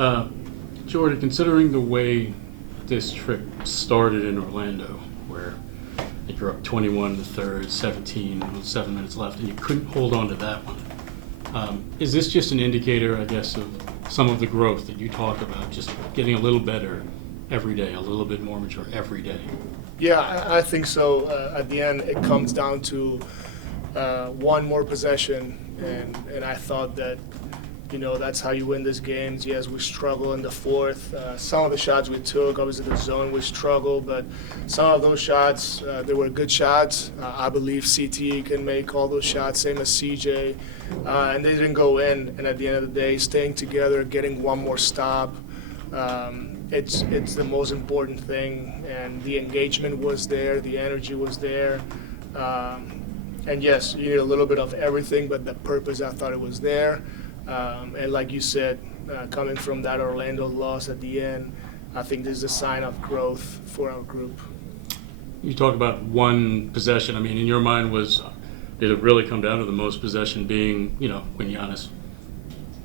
Jordi, considering the way this trip started in Orlando, where you're up 21 in the third, 17 with 7 minutes left, and you couldn't hold on to that one, is this just an indicator, I guess, of some of the growth that you talk about, just getting a little better every day, a little bit more mature every day? Yeah, I think so. At the end, it comes down to one more possession, and I thought that, that's how you win these games. Yes, we struggle in the fourth. Some of the shots we took, obviously the zone, we struggled, but some of those shots, they were good shots. I believe CT can make all those shots, same as CJ, and they didn't go in. And at the end of the day, staying together, getting one more stop, it's the most important thing. And the engagement was there, the energy was there. And yes, you need a little bit of everything, but the purpose, I thought it was there. And like you said, coming from that Orlando loss at the end, I think this is a sign of growth for our group. You talk about one possession. I mean, in your mind, did it really come down to the most possession being, when Giannis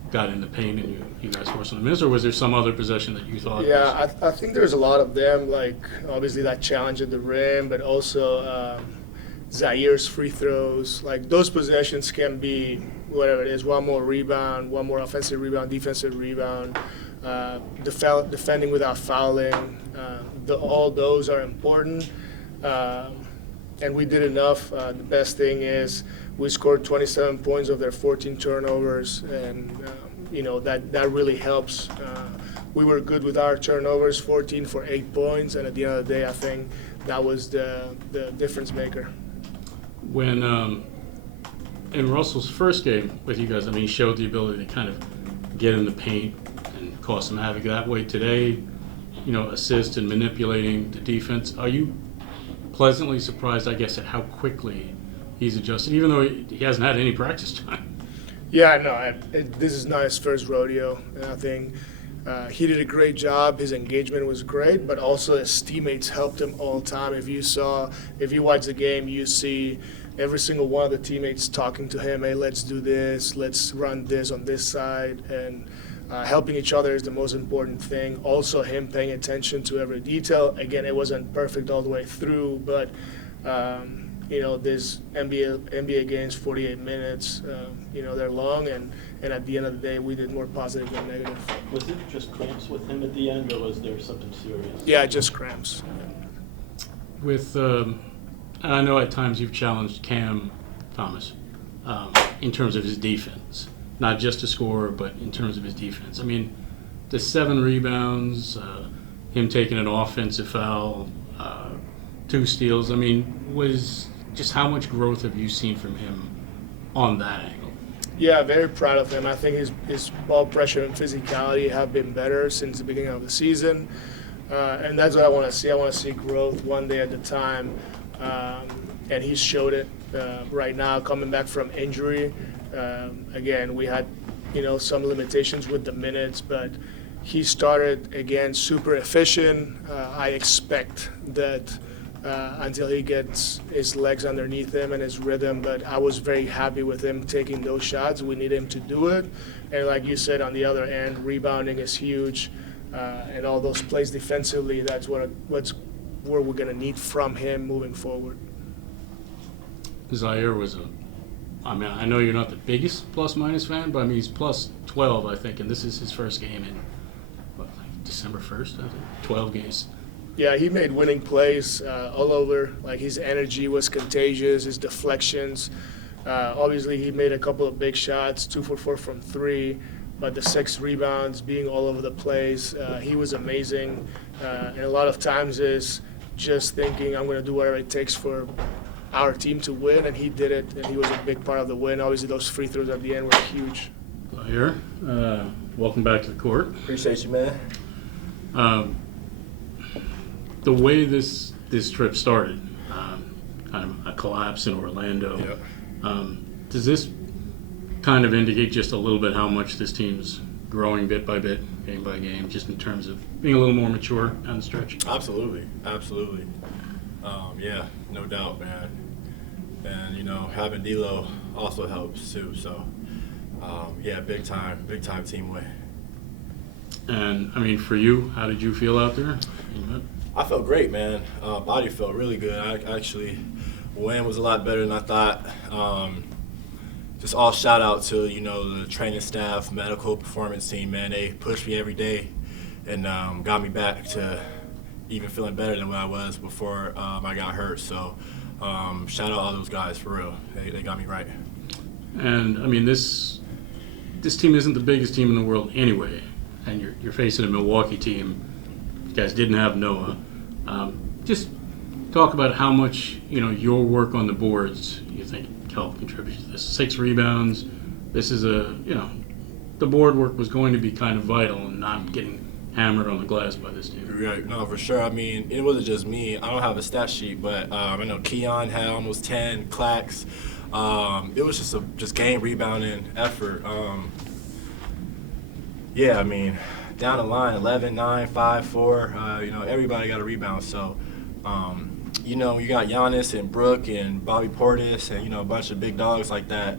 got in the paint and you guys forced him to miss, or was there some other possession that you thought? Yeah, I think there's a lot of them, like obviously that challenge at the rim, but also Ziaire's free throws. Like those possessions can be whatever it is, one more rebound, one more offensive rebound, defensive rebound, defending without fouling. All those are important, and we did enough. The best thing is we scored 27 points of their 14 turnovers, and that really helps. We were good with our turnovers, 14 for 8 points, and at the end of the day, I think that was the difference maker. When in Russell's first game with you guys, I mean, he showed the ability to kind of get in the paint and cause some havoc that way. Today, assist and manipulating the defense. Are you pleasantly surprised, I guess, at how quickly he's adjusted, even though he hasn't had any practice time? Yeah, no, this is not his first rodeo, and I think he did a great job. His engagement was great, but also his teammates helped him all the time. If you watch the game, you see every single one of the teammates talking to him, hey, let's do this, let's run this on this side, and helping each other is the most important thing. Also him paying attention to every detail. Again, it wasn't perfect all the way through, but this NBA games, 48 minutes, they're long, and at the end of the day, we did more positive than negative. Was it just cramps with him at the end, or was there something serious? Yeah, just cramps. With and I know at times you've challenged Cam Thomas in terms of his defense, not just to score, but in terms of his defense. I mean, the 7 rebounds, him taking an offensive foul, 2 steals. I mean, was just how much growth have you seen from him on that angle? Yeah, very proud of him. I think his ball pressure and physicality have been better since the beginning of the season, and that's what I want to see. I want to see growth one day at a time. And he showed it right now, coming back from injury. Again, we had, some limitations with the minutes, but he started again super efficient. I expect that until he gets his legs underneath him and his rhythm, but I was very happy with him taking those shots. We need him to do it. And like you said, on the other end, rebounding is huge, and all those plays defensively, that's what we're going to need from him moving forward. Ziaire was I know you're not the biggest plus-minus fan, but I mean, he's plus 12, I think, and this is his first game in, December 1st, I think, 12 games. Yeah, he made winning plays all over. Like, his energy was contagious, his deflections. Obviously, he made a couple of big shots, 2 for 4 from 3, but the 6 rebounds, being all over the place, he was amazing. And a lot of times is just thinking, I'm going to do whatever it takes for our team to win, and he did it, and he was a big part of the win. Obviously, those free throws at the end were huge. Ziaire, welcome back to the court. Appreciate you, man. The way this trip started, kind of a collapse in Orlando, does this kind of indicate just a little bit how much this team's growing bit by bit, game by game, just in terms of being a little more mature down the stretch? Absolutely. Yeah, no doubt, man. And, having D'Lo also helps, too. So, big time team win. And, I mean, for you, how did you feel out there? I felt great, man. Body felt really good. I actually, win was a lot better than I thought. Just all shout out to, the training staff, medical performance team, man. They pushed me every day and got me back to even feeling better than what I was before I got hurt. So shout out all those guys, for real. They got me right. And, I mean, this team isn't the biggest team in the world anyway, and you're facing a Milwaukee team. You guys didn't have Noah. Just talk about how much, your work on the boards you think helped contribute to this. 6 rebounds. This is the board work was going to be kind of vital and not getting hammered on the glass by this team. Right, no, for sure. I mean, it wasn't just me. I don't have a stat sheet, but I know Keon had almost 10, Clax. It was just game rebounding effort. Yeah, I mean, down the line, 11, 9, 5, 4, everybody got a rebound. So, you got Giannis and Brooke and Bobby Portis and, a bunch of big dogs like that.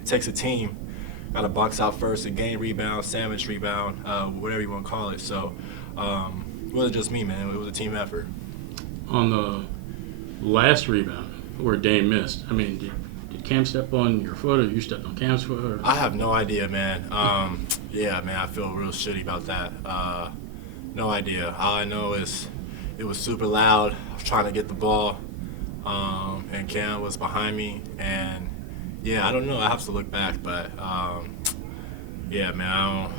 It takes a team. Got to box out first and gain rebound, sandwich rebound, whatever you want to call it. So it wasn't just me, man. It was a team effort. On the last rebound where Dame missed, I mean, did Cam step on your foot or you stepped on Cam's foot? Or? I have no idea, man. Yeah, man, I feel real shitty about that. No idea. All I know is it was super loud. I was trying to get the ball, and Cam was behind me. And, yeah, I don't know. I have to look back. But, yeah, man,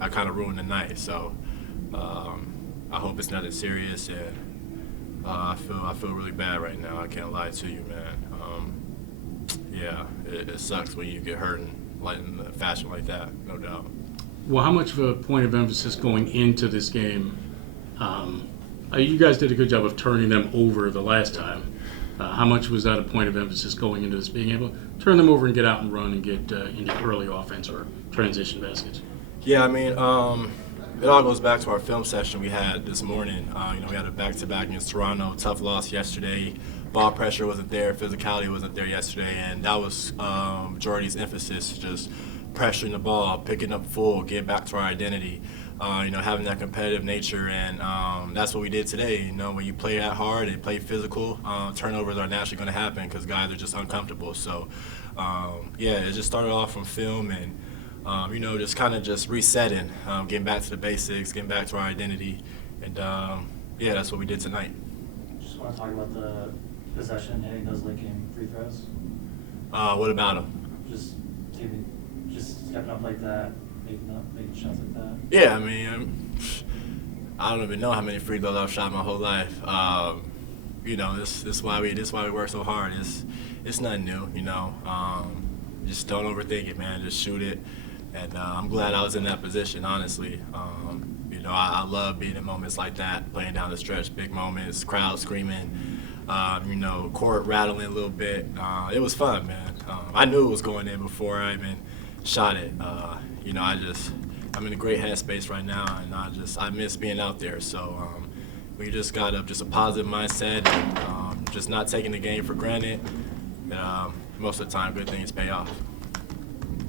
I kind of ruined the night. So I hope it's nothing serious. And I feel really bad right now. I can't lie to you, man. Yeah, it sucks when you get hurt in a fashion like that, no doubt. Well, how much of a point of emphasis going into this game? You guys did a good job of turning them over the last time. How much was that a point of emphasis going into this, being able to turn them over and get out and run and get into early offense or transition baskets? Yeah, I mean, it all goes back to our film session we had this morning. We had a back-to-back against Toronto, tough loss yesterday. Ball pressure wasn't there, physicality wasn't there yesterday, and that was Jordi's emphasis, just pressuring the ball, picking up full, getting back to our identity, having that competitive nature, and that's what we did today. When you play that hard and play physical, turnovers are naturally going to happen because guys are just uncomfortable. So, yeah, it just started off from film and, just kind of just resetting, getting back to the basics, getting back to our identity, and, yeah, that's what we did tonight. Just want to talk about the possession, hitting those late-game free throws. What about them? Just stepping up like that, making shots like that. Yeah, I mean, I don't even know how many free throws I've shot my whole life. This is why we work so hard. It's nothing new, Just don't overthink it, man. Just shoot it. And I'm glad I was in that position, honestly. I love being in moments like that, playing down the stretch, big moments, crowd screaming. Court rattling a little bit. It was fun, man. I knew it was going in before I even shot it. I'm in a great headspace right now, and I miss being out there. So we just got a positive mindset, and just not taking the game for granted. Most of the time, good things pay off.